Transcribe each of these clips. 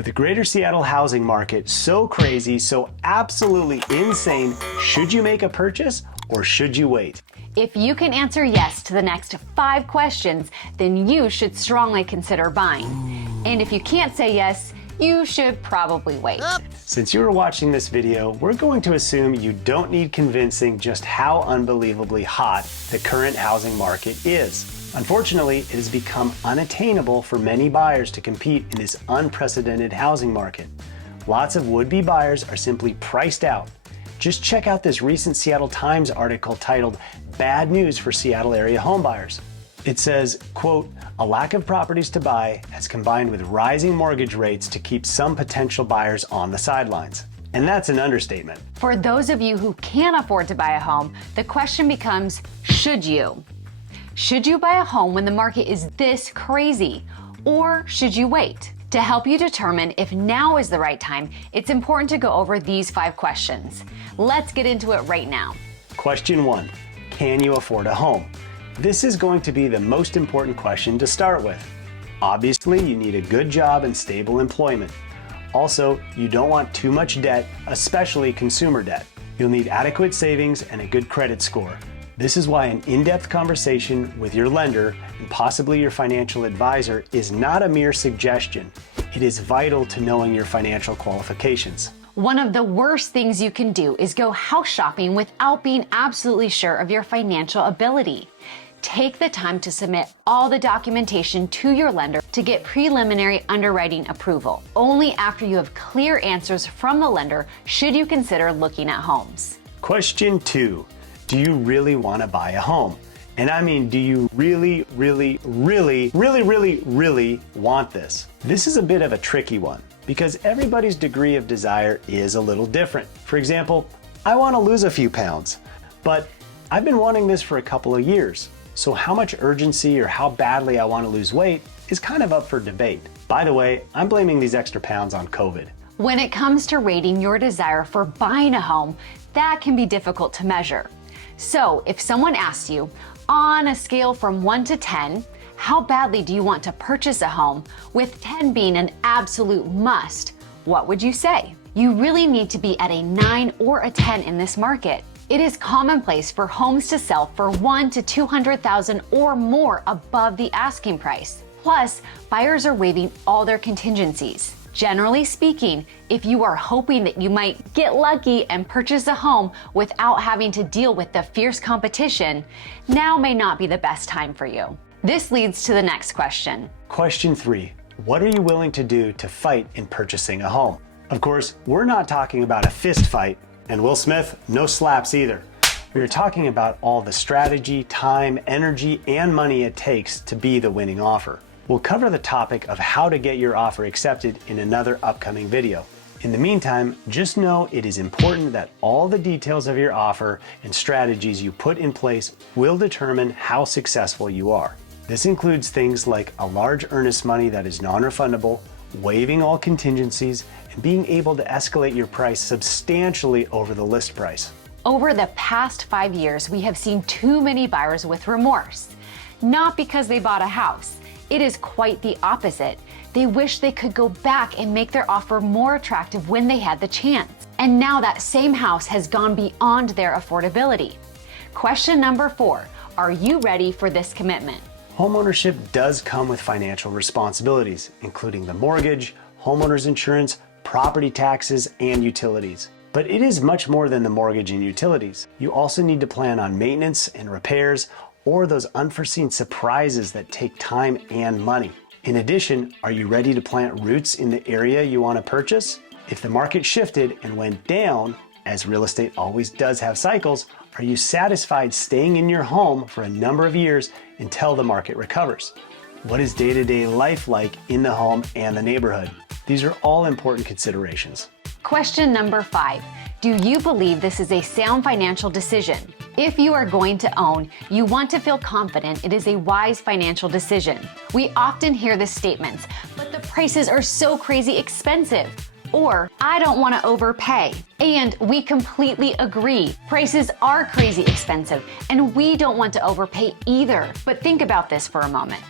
With the greater Seattle housing market so crazy, so absolutely insane, should you make a purchase or should you wait? If you can answer yes to the next 5 questions, then you should strongly consider buying. And if you can't say yes, you should probably wait. Since you are watching this video, we're going to assume you don't need convincing just how unbelievably hot the current housing market is. Unfortunately, it has become unattainable for many buyers to compete in this unprecedented housing market. Lots of would-be buyers are simply priced out. Just check out this recent Seattle Times article titled "Bad News for Seattle Area Homebuyers." It says, quote, "A lack of properties to buy has combined with rising mortgage rates to keep some potential buyers on the sidelines." And that's an understatement. For those of you who can't afford to buy a home, the question becomes, should you? Should you buy a home when the market is this crazy? Or should you wait? To help you determine if now is the right time, it's important to go over these 5 questions. Let's get into it right now. Question 1, can you afford a home? This is going to be the most important question to start with. Obviously, you need a good job and stable employment. Also, you don't want too much debt, especially consumer debt. You'll need adequate savings and a good credit score. This is why an in-depth conversation with your lender and possibly your financial advisor is not a mere suggestion. It is vital to knowing your financial qualifications. One of the worst things you can do is go house shopping without being absolutely sure of your financial ability. Take the time to submit all the documentation to your lender to get preliminary underwriting approval. Only after you have clear answers from the lender should you consider looking at homes. Question 2. Do you really want to buy a home? And I mean, do you really want this? This is a bit of a tricky one because everybody's degree of desire is a little different. For example, I want to lose a few pounds, but I've been wanting this for a couple of years. So how much urgency or how badly I want to lose weight is kind of up for debate. By the way, I'm blaming these extra pounds on COVID. When it comes to rating your desire for buying a home, that can be difficult to measure. So if someone asks you, on a scale from 1 to 10, how badly do you want to purchase a home, with 10 being an absolute must, what would you say? You really need to be at a 9 or a 10 in this market. It is commonplace for homes to sell for $100,000 to $200,000 or more above the asking price. Plus, buyers are waiving all their contingencies. Generally speaking, if you are hoping that you might get lucky and purchase a home without having to deal with the fierce competition, now may not be the best time for you. This leads to the next question. Question 3, what are you willing to do to fight in purchasing a home? Of course, we're not talking about a fist fight, and Will Smith, no slaps either. We are talking about all the strategy, time, energy, and money it takes to be the winning offer. We'll cover the topic of how to get your offer accepted in another upcoming video. In the meantime, just know it is important that all the details of your offer and strategies you put in place will determine how successful you are. This includes things like a large earnest money that is non-refundable, waiving all contingencies, and being able to escalate your price substantially over the list price. Over the past 5 years, we have seen too many buyers with remorse. Not because they bought a house. It is quite the opposite. They wish they could go back and make their offer more attractive when they had the chance. And now that same house has gone beyond their affordability. Question number 4, are you ready for this commitment? Homeownership does come with financial responsibilities, including the mortgage, homeowner's insurance, property taxes, and utilities. But it is much more than the mortgage and utilities. You also need to plan on maintenance and repairs, or those unforeseen surprises that take time and money. In addition, are you ready to plant roots in the area you want to purchase? If the market shifted and went down, as real estate always does have cycles, are you satisfied staying in your home for a number of years until the market recovers? What is day-to-day life like in the home and the neighborhood? These are all important considerations. Question number 5. Do you believe this is a sound financial decision? If you are going to own, you want to feel confident it is a wise financial decision. We often hear the statements, but the prices are so crazy expensive. Or, I don't want to overpay. And we completely agree. Prices are crazy expensive, and we don't want to overpay either. But think about this for a moment.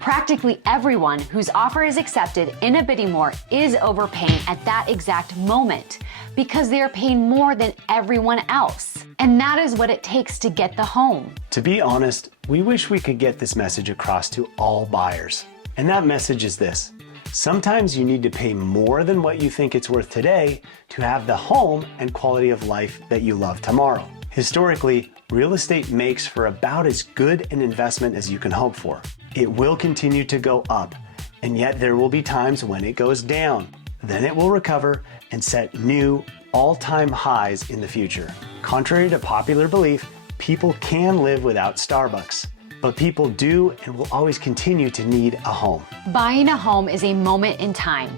Practically everyone whose offer is accepted in a bidding war is overpaying at that exact moment because they are paying more than everyone else. And that is what it takes to get the home. To be honest, we wish we could get this message across to all buyers. And that message is this: sometimes you need to pay more than what you think it's worth today to have the home and quality of life that you love tomorrow. Historically, real estate makes for about as good an investment as you can hope for. It will continue to go up, and yet there will be times when it goes down. Then it will recover and set new all-time highs in the future. Contrary to popular belief, people can live without Starbucks, but people do and will always continue to need a home. Buying a home is a moment in time,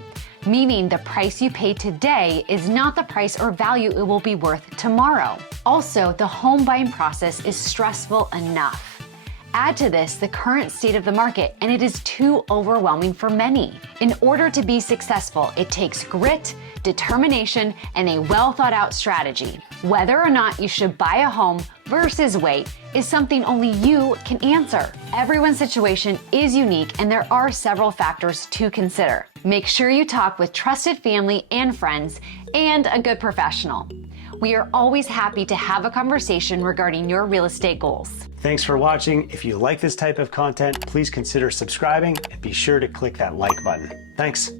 meaning the price you pay today is not the price or value it will be worth tomorrow. Also, the home buying process is stressful enough. Add to this the current state of the market, and it is too overwhelming for many. In order to be successful, it takes grit, determination, and a well thought out strategy. Whether or not you should buy a home versus wait is something only you can answer. Everyone's situation is unique, and there are several factors to consider. Make sure you talk with trusted family and friends and a good professional. We are always happy to have a conversation regarding your real estate goals. Thanks for watching. If you like this type of content, please consider subscribing and be sure to click that like button. Thanks.